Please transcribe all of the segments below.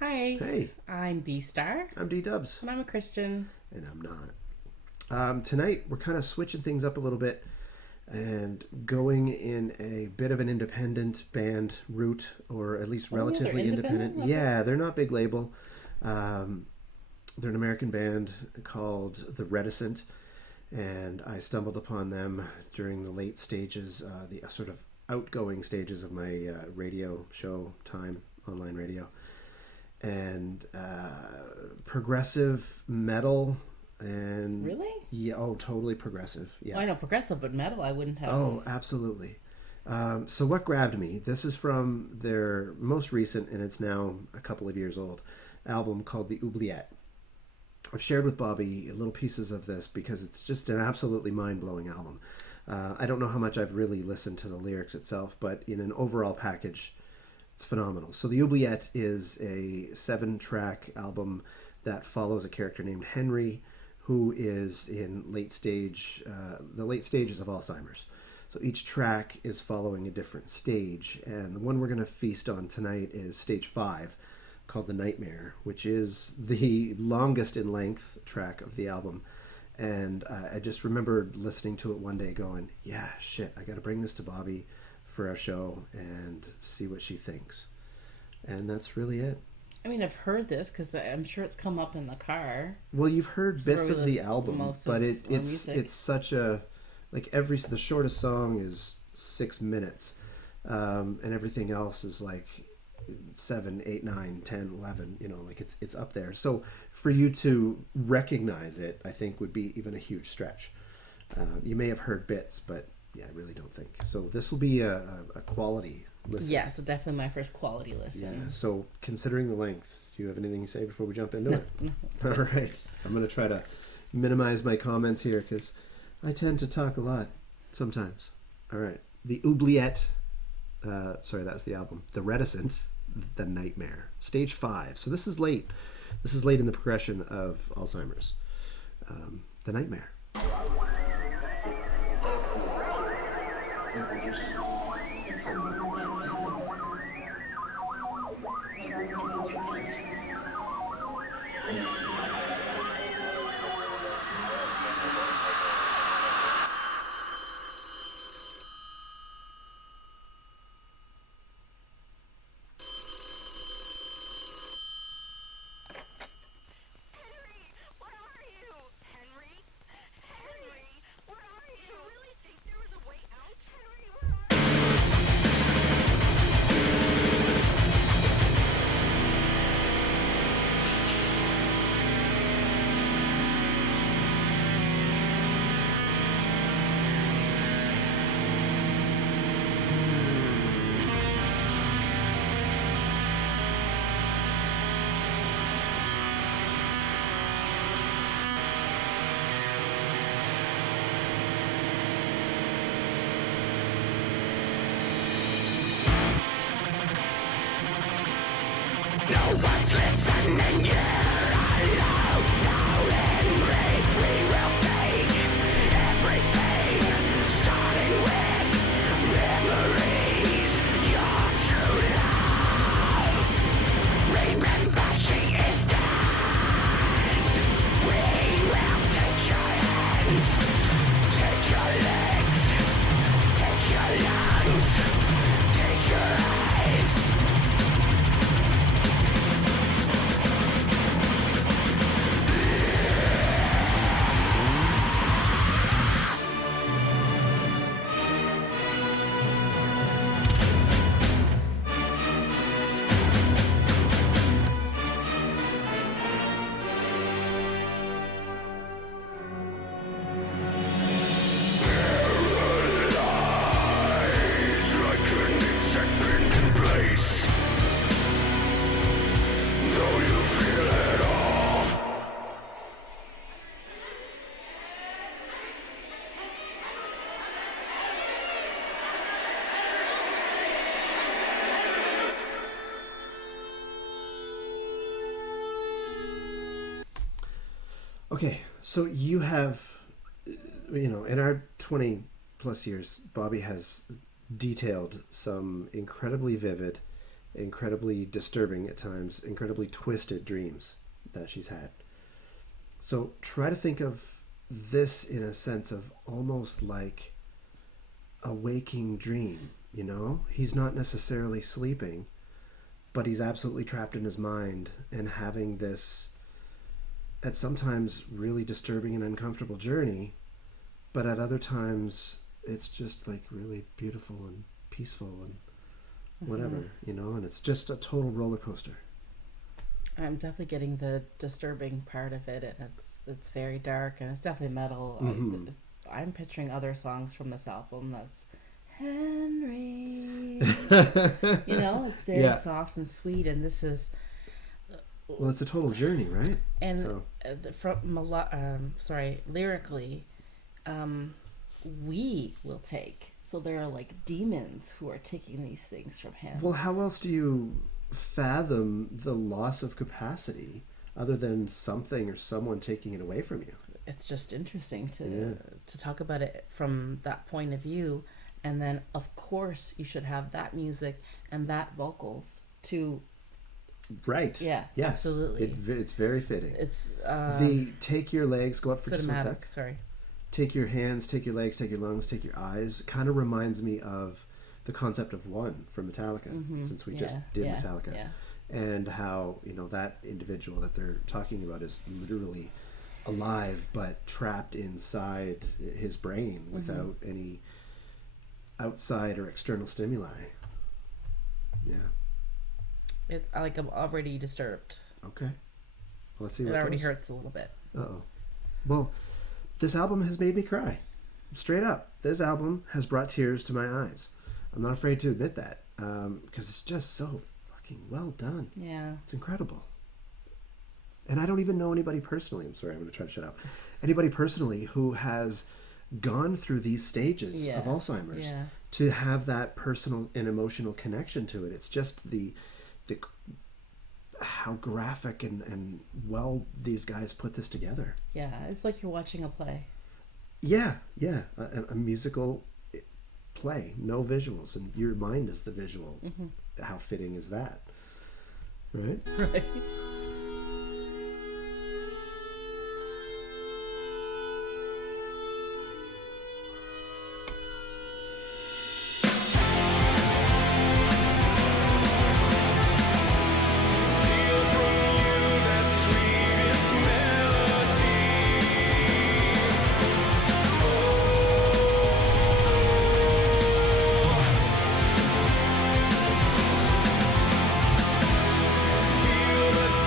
Hi, Hey, I'm B Star, I'm D Dubs, and I'm a Christian. and I'm not. Tonight, we're kind of switching things up a little bit and going in a bit of an independent band route, or at least Oh, yeah, they're relatively independent. independent? Okay. Yeah, they're not big label. Um, they're an American band called the Reticent, and I stumbled upon them during the late stages, the sort of outgoing stages of my radio show time, online radio. And progressive metal and Really? yeah, oh, totally progressive. Well, Yeah. I know progressive, but metal I wouldn't have. Oh, absolutely. So what grabbed me? This is from their most recent, and it's now a couple of years old, album called the Oubliette. I've shared with Bobby little pieces of this because it's just an absolutely mind-blowing album. I don't know how much I've really listened to the lyrics itself, but in an overall package, it's phenomenal. So the Oubliette is a 7-track album that follows a character named Henry, who is in the late stages of Alzheimer's. So each track is following a different stage, and the one we're going to feast on tonight is stage 5, called The Nightmare, which is the longest in length track of the album. And I just remembered listening to it one day going, yeah, shit, I got to bring this to Bobby for our show and see what she thinks. And that's really it. I mean, I've heard this because I'm sure it's come up in the car. Well, you've heard Which is where bits we of the listen to album, most but of our it's music. it's such a like the shortest song is 6 minutes, and everything else is like 7, 8, 9, 10, 11. You know, like it's up there. So for you to recognize it, I think would be even a huge stretch. You may have heard bits, but yeah, I really don't think so. This will be a quality listen. Yeah, so definitely my first quality Yeah. listen. So considering the length, do you have anything to say before we jump into No, it? no, All right. I'm going to try to minimize my comments here because I tend to talk a lot sometimes. All right. The Oubliette. Sorry, that's the album. The Reticent. The Nightmare. Stage 5. So this is late. This is late in the progression of Alzheimer's. The Nightmare. Henry, where are you? Henry? Henry, where are you? You really think there was a way out? Henry, where are you? Okay, so you have, in our 20 plus years, Bobby has detailed some incredibly vivid, incredibly disturbing at times, incredibly twisted dreams that she's had. So try to think of this in a sense of almost like a waking dream, you know? He's not necessarily sleeping, but he's absolutely trapped in his mind and having this, at sometimes, really disturbing and uncomfortable journey, but at other times, it's just like really beautiful and peaceful and whatever, you know? And it's just a total roller coaster. I'm definitely getting the disturbing part of it, and it's very dark, and it's definitely metal. I'm picturing other songs from this album. That's Henry. You know, it's very soft and sweet, and this is. Well, it's a total journey, right? And so. Lyrically, we will take. So there are like demons who are taking these things from him. Well, how else do you fathom the loss of capacity other than something or someone taking it away from you? It's just interesting to talk about it from that point of view, and then of course you should have that music and that vocals to. Right. Yeah. Yes. Absolutely. It's very fitting. It's the take your legs, go up for just 1 sec. Sorry. Take your hands, take your legs, take your lungs, take your eyes. Kind of reminds me of the concept of One from Metallica, since we just did Metallica. Yeah. And how, you know, that individual that they're talking about is literally alive but trapped inside his brain without any outside or external stimuli. Yeah. It's like I'm already disturbed. Okay. Well, let's see It what already goes. hurts a little bit. Uh-oh. Well, this album has made me cry. Straight up. This album has brought tears to my eyes. I'm not afraid to admit that, because it's just so fucking well done. Yeah. It's incredible. And I don't even know anybody personally. I'm sorry, I'm going to try to shut up. Anybody personally who has gone through these stages of Alzheimer's to have that personal and emotional connection to it. It's just the how graphic and well these guys put this together. Yeah, it's like you're watching a play. Yeah, a musical play, no visuals, and your mind is the visual. How fitting is that? Right? Right. Feel the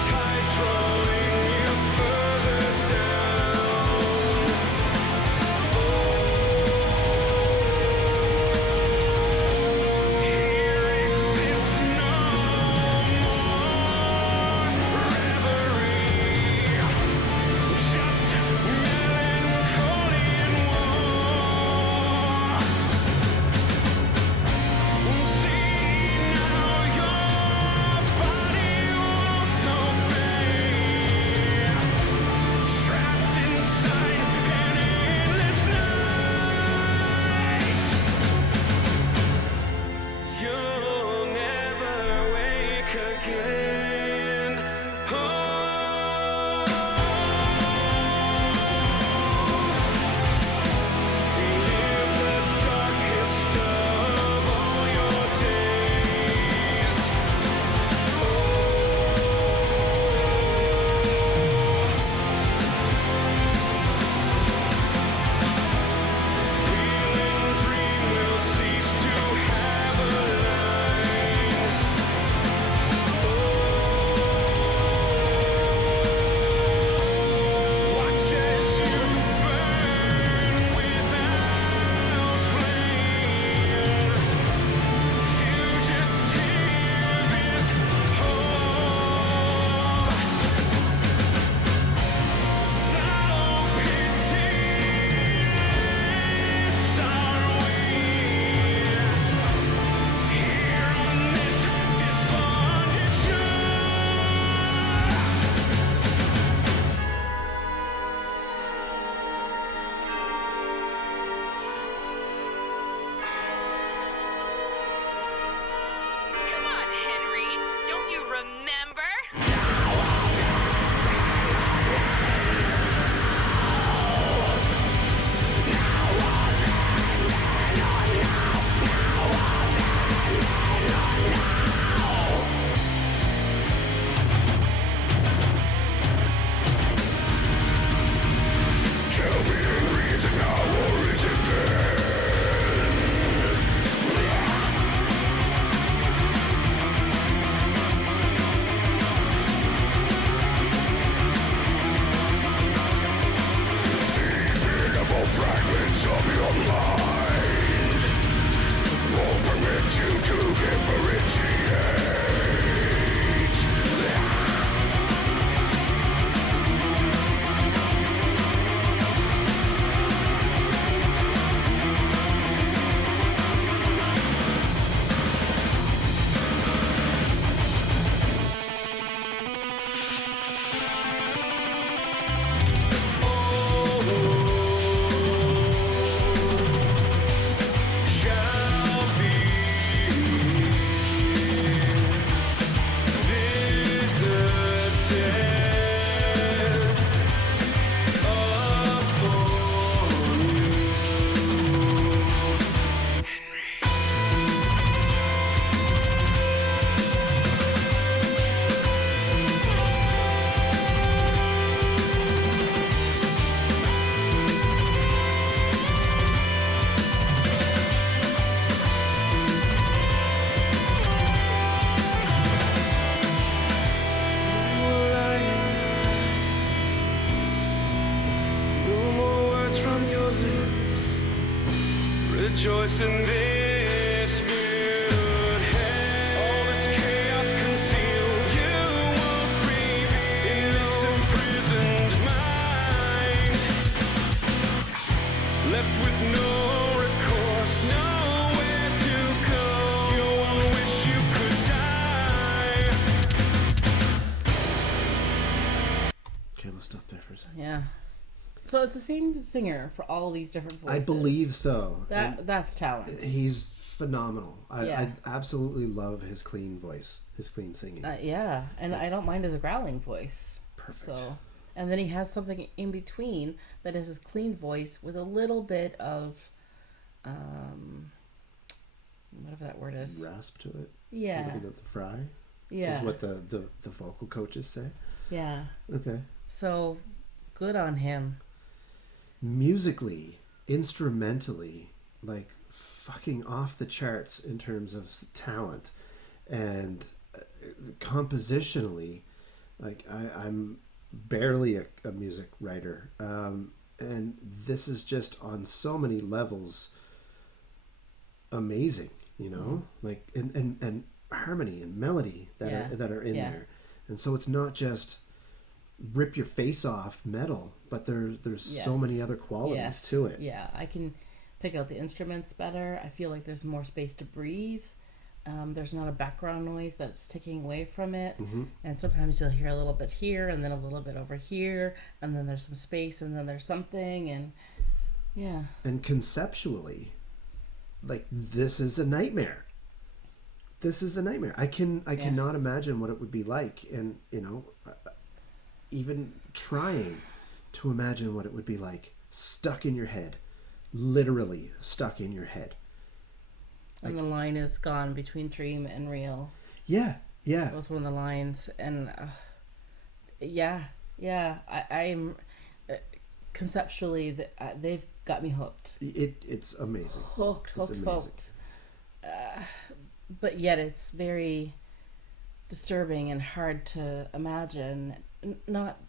rejoice in this mute head. All this chaos concealed, you will free me in this imprisoned mind. Left with no recourse, nowhere to go. You all wish you could die. Okay, we'll stop there for a second. Yeah. So it's the same singer for all these different voices. I believe so. That's talent. He's phenomenal. Yeah. I absolutely love his clean voice, his clean singing. Yeah, and I don't mind his growling voice. Perfect. So, and then he has something in between that is his clean voice with a little bit of, whatever that word is. Rasp to it. Yeah. Looking at the fry. Yeah. Is what the vocal coaches say. Yeah. Okay. So, good on him. Musically, instrumentally, like fucking off the charts in terms of talent, and compositionally, like I'm barely a music writer, and this is just on so many levels amazing, you know, like and harmony and melody that are in there, and so it's not just rip your face off metal, but there's so many other qualities to it. Yeah, I can pick out the instruments better. I feel like there's more space to breathe. There's not a background noise that's taking away from it. Mm-hmm. And sometimes you'll hear a little bit here and then a little bit over here, and then there's some space and then there's something, and yeah. And conceptually, like, this is a nightmare. This is a nightmare. I cannot imagine what it would be like, and you know, even trying to imagine what it would be like stuck in your head, literally stuck in your head. And the line is gone between dream and real. Yeah. That was one of the lines, and I'm conceptually they've got me hooked. It's amazing. Hooked. But yet it's very disturbing and hard to imagine. Not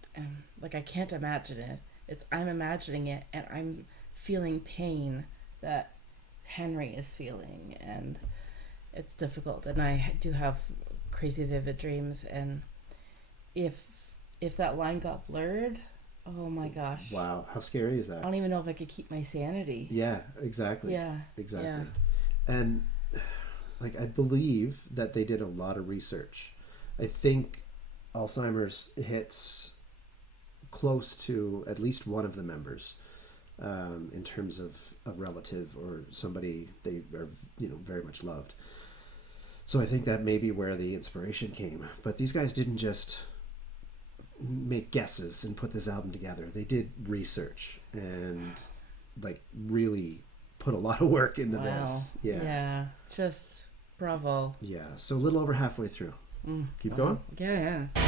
like I can't imagine it. It's I'm imagining it, and I'm feeling pain that Henry is feeling, and it's difficult. And I do have crazy vivid dreams, and if that line got blurred, oh my gosh. Wow, how scary is that? I don't even know if I could keep my sanity. Yeah, exactly. Yeah. Exactly. Yeah. And like I believe that they did a lot of research. I think Alzheimer's hits close to at least one of the members, in terms of a relative or somebody they are, you know, very much loved. So I think that may be where the inspiration came. But these guys didn't just make guesses and put this album together. They did research and like really put a lot of work into this. Yeah. Just bravo. Yeah. So a little over halfway through. Keep going. Yeah. All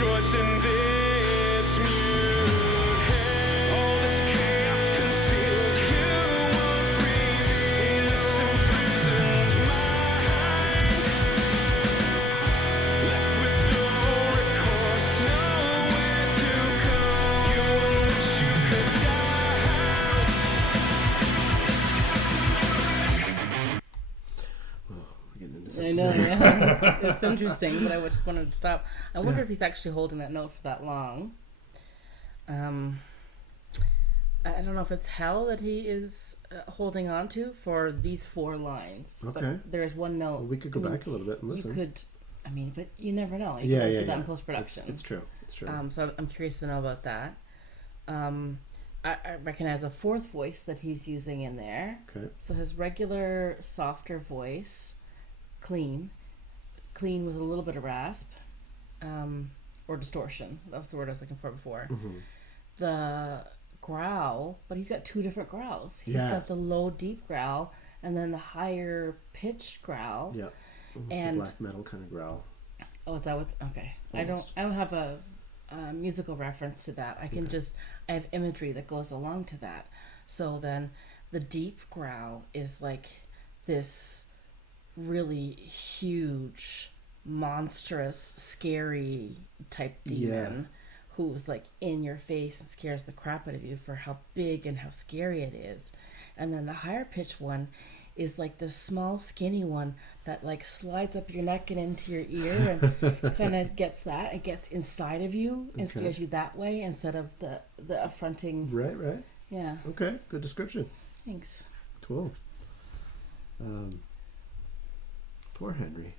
rejoice in this mute hand. All this chaos concealed, you won't reveal in this imprisoned mind. Left with no recourse, nowhere to go. You won't wish you could die. We're getting into I something know, there. yeah. It's interesting, but I just wanted to stop. I wonder Yeah. if he's actually holding that note for that long. I don't know if it's hell that he is holding on to for these 4 lines. Okay. But there is one note. Well, we could go I mean, back a little bit and listen. You could, I mean, but you never know. You yeah, could always yeah, do that yeah. in post-production. It's true. It's true. So I'm curious to know about that. I recognize a 4th voice that he's using in there. Okay. So his regular, softer voice, clean with a little bit of rasp, or distortion. That was the word I was looking for before. Mhm. The growl, but he's got 2 different growls. He's Yeah. got the low, deep growl, and then the higher pitched growl. Yeah. Almost And- a black metal kind of growl. Oh, is that what? Okay, Almost. I don't have a musical reference to that. I have imagery that goes along to that. So then, the deep growl is like this really huge, monstrous, scary type demon who's like in your face and scares the crap out of you for how big and how scary it is. And then the higher pitched one is like the small skinny one that like slides up your neck and into your ear and kind of gets that. It gets inside of you and Okay. scares you that way instead of the affronting. Right. Yeah, Okay. Good description. thanks. Cool. Poor Henry.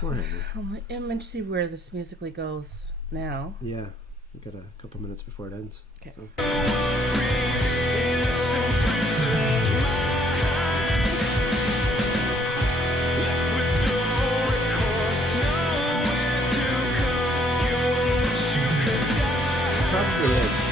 Poor Henry. I'm interested to see where this musically goes now. Yeah. We got a couple minutes before it ends. Okay. So. Probably is.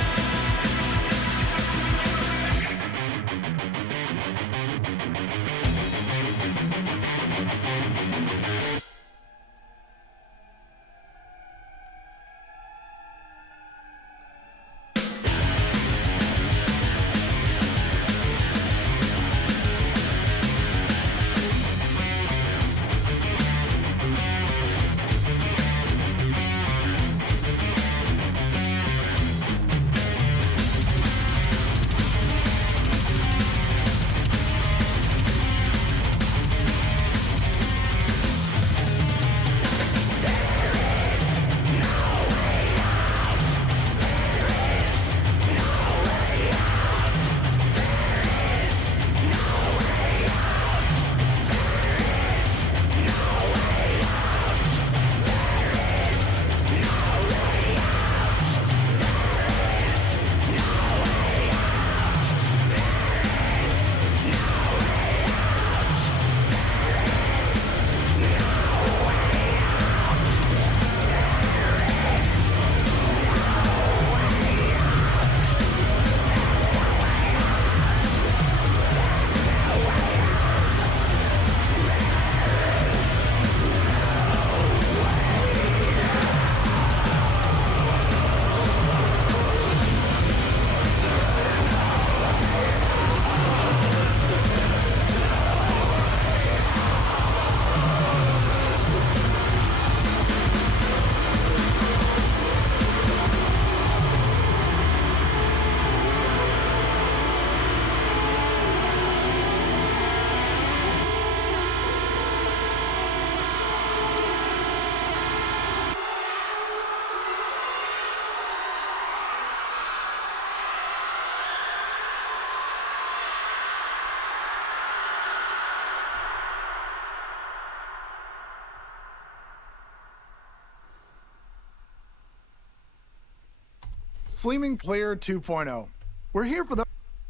Flaming Player 2.0. We're here for the...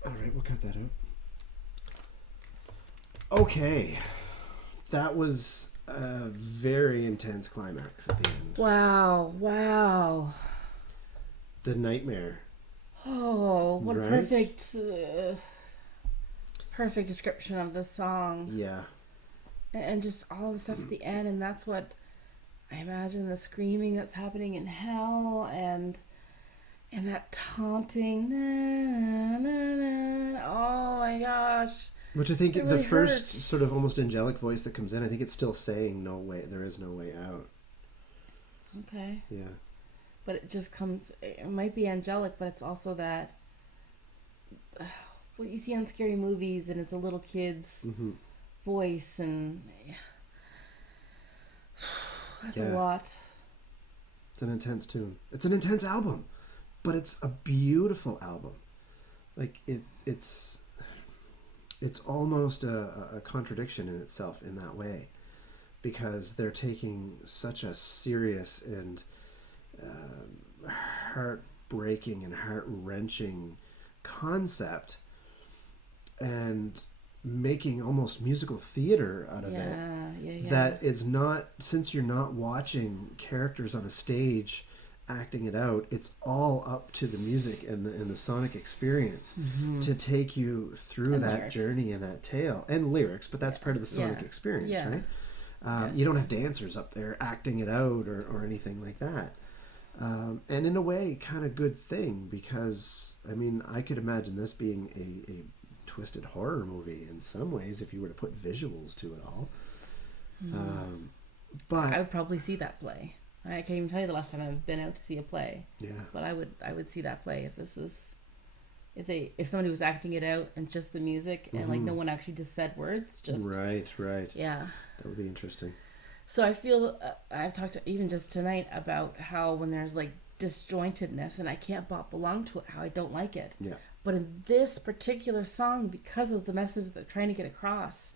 All right, we'll cut that out. Okay. That was a very intense climax at the end. Wow. The nightmare. Oh, what Right? a perfect description of the song. Yeah. And just all the stuff at the end, and that's what I imagine the screaming that's happening in hell and that taunting. Na, na, na. Oh my gosh. Which I think It the really first hurts. sort of almost angelic voice that comes in, I think it's still saying no way, there is no way out. Okay. Yeah. But it just comes, it might be angelic, but it's also that what you see on scary movies, and it's a little kid's Mm-hmm. voice, and that's a Yeah. lot. It's an intense tune. It's an intense album, but it's a beautiful album. Like it's almost a contradiction in itself in that way, because they're taking such a serious and heartbreaking and heart-wrenching concept and making almost musical theater out of it. Yeah. That is not, since you're not watching characters on a stage acting it out, it's all up to the music and the sonic experience to take you through And that lyrics. journey and that tale, and lyrics, but that's part of the sonic Yeah. experience, Yeah. right? Yes. You don't have dancers up there acting it out or anything like that. And in a way, kind of good thing, because I mean, I could imagine this being a twisted horror movie in some ways if you were to put visuals to it all. But I would probably see that play. I can't even tell you the last time I've been out to see a play. yeah, But I would see that play if this is if somebody was acting it out and just the music and like no one actually just said words, just right, yeah. that would be interesting. So I feel I've talked even just tonight about how when there's like disjointedness and I can't belong to it, how I don't like it. Yeah, But in this particular song, because of the message they're trying to get across,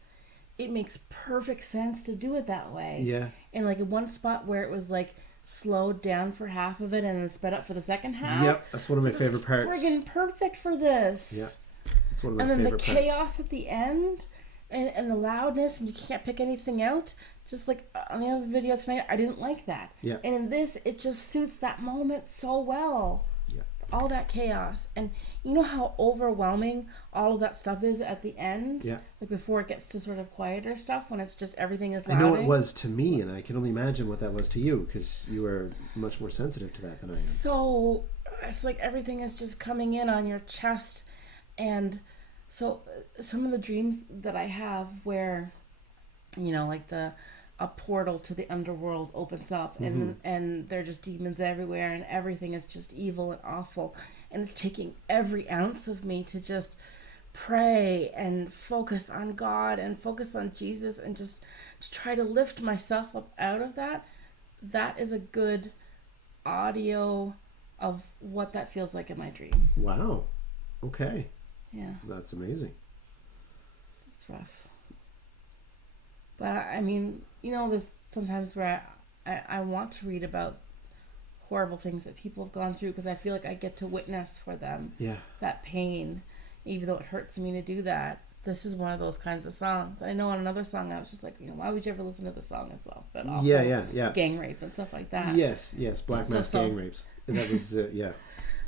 it makes perfect sense to do it that way. yeah, And like in one spot where it was like slowed down for half of it and then sped up for the second half. yep. That's one of my This favorite is parts. friggin' perfect for this. Yeah, it's one of my And then the favorite parts. chaos at the end and the loudness, and you can't pick anything out. Just like on the other video tonight, I didn't like that. Yeah. And in this, it just suits that moment so well. Yeah, All that chaos. And you know how overwhelming all of that stuff is at the end? Yeah. Like before it gets to sort of quieter stuff, when it's just everything is I loud. know it was to me, and I can only imagine what that was to you, because you were much more sensitive to that than I am. So it's like everything is just coming in on your chest. And so some of the dreams that I have where, you know, like a portal to the underworld opens up and there are just demons everywhere and everything is just evil and awful, and it's taking every ounce of me to just pray and focus on God and focus on Jesus and just to try to lift myself up out of that. That is a good audio of what that feels like in my dream. Wow. Okay, Yeah, that's amazing. it's rough. But I mean, you know, there's sometimes where I want to read about horrible things that people have gone through because I feel like I get to witness for them Yeah, that pain, even though it hurts me to do that. This is one of those kinds of songs. I know on another song I was just like, you know, why would you ever listen to the song itself? But awful yeah. gang rape and stuff like that. Yes, Black So- Mass so- gang rapes. And that was yeah.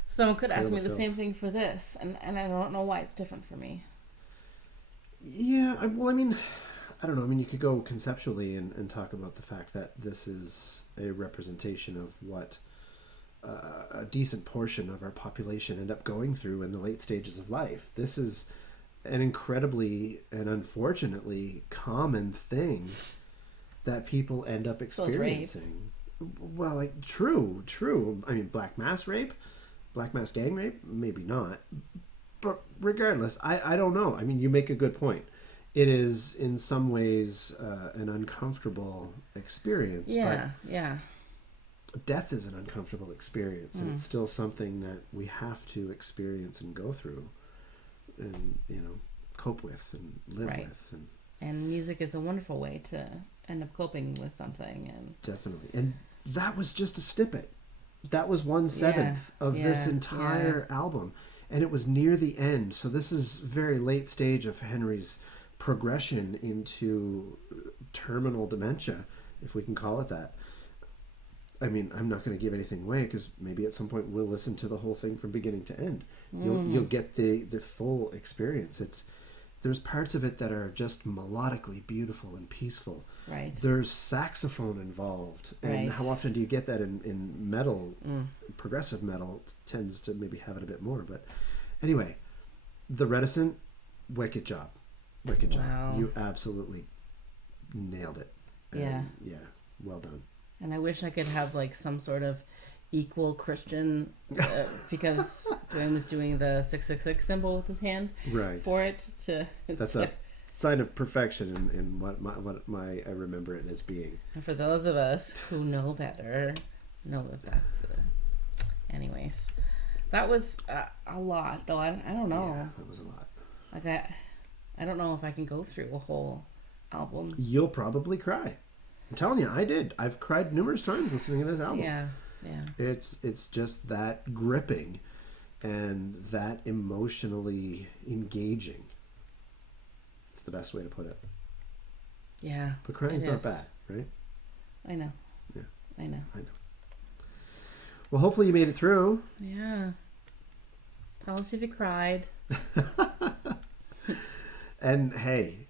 Someone could ask me Horrible the same filth. thing for this, and I don't know why it's different for me. Yeah, well, I mean, I don't know. I mean, you could go conceptually and talk about the fact that this is a representation of what a decent portion of our population end up going through in the late stages of life. This is an incredibly and unfortunately common thing that people end up So is rape. experiencing. Well, like, true. I mean, Black Mass rape, Black Mass gang rape, maybe not. But regardless, I don't know. I mean, you make a good point. It is in some ways an uncomfortable experience. Yeah. But death is an uncomfortable experience, and it's still something that we have to experience and go through, and cope with and live Right. with, and And music is a wonderful way to end up coping with something. And definitely. And that was just a snippet. That was 1/7 of this yeah, entire album. And it was near the end. So this is very late stage of Henry's progression into terminal dementia, if we can call it that. I mean, I'm not going to give anything away because maybe at some point we'll listen to the whole thing from beginning to end. You'll get the full experience. There's parts of it that are just melodically beautiful and peaceful. Right. There's saxophone involved. And Right. how often do you get that in metal? Progressive metal tends to maybe have it a bit more. But anyway, the Reticent, wicked job. Wicked job. Wow. You absolutely nailed it. And Yeah. Yeah, well done. And I wish I could have like some sort of equal Christian because Dwayne was doing the 666 symbol with his hand Right. for it to. That's a sign of perfection in what my I remember it as being. And for those of us who know better, know that that's. Anyways, that was a lot though. I don't know. Yeah, that was a lot. Like I don't know if I can go through a whole album. You'll probably cry. I'm telling you, I did. I've cried numerous times listening to this album. Yeah. It's just that gripping and that emotionally engaging. It's the best way to put it. Yeah. But crying's it not is. bad, right? I know. Yeah. I know. I know. Well, hopefully you made it through. Yeah. Tell us if you cried. And hey,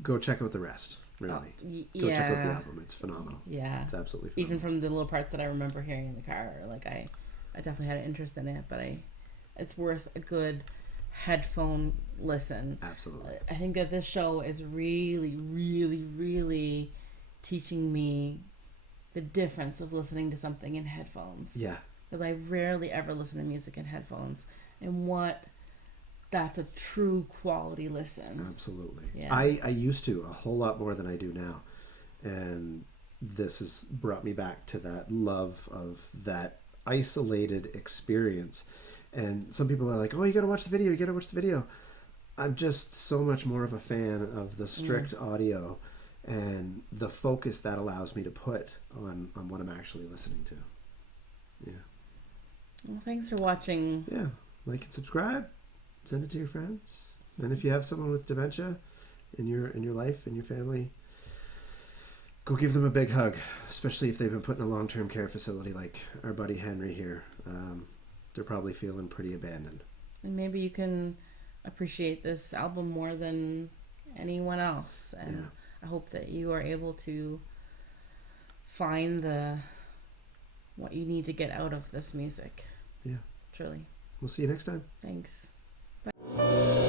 go check out the rest. Really, go check out the Yeah. album. It's phenomenal. Yeah. It's absolutely phenomenal. Even from the little parts that I remember hearing in the car, like I definitely had an interest in it, but it's worth a good headphone listen. Absolutely. I think that this show is really, really, really teaching me the difference of listening to something in headphones. Yeah. Because I rarely ever listen to music in headphones, and that's a true quality listen. Absolutely. Yeah. I used to a whole lot more than I do now. And this has brought me back to that love of that isolated experience. And some people are like, oh, you got to watch the video. You got to watch the video. I'm just so much more of a fan of the strict audio and the focus that allows me to put on what I'm actually listening to. Yeah. Well, thanks for watching. Yeah. Like and subscribe. Send it to your friends. And if you have someone with dementia in your life, in your family, go give them a big hug, especially if they've been put in a long-term care facility like our buddy Henry here. They're probably feeling pretty abandoned. And maybe you can appreciate this album more than anyone else. And Yeah. I hope that you are able to find what you need to get out of this music. Yeah. Truly. We'll see you next time. Thanks. Bye.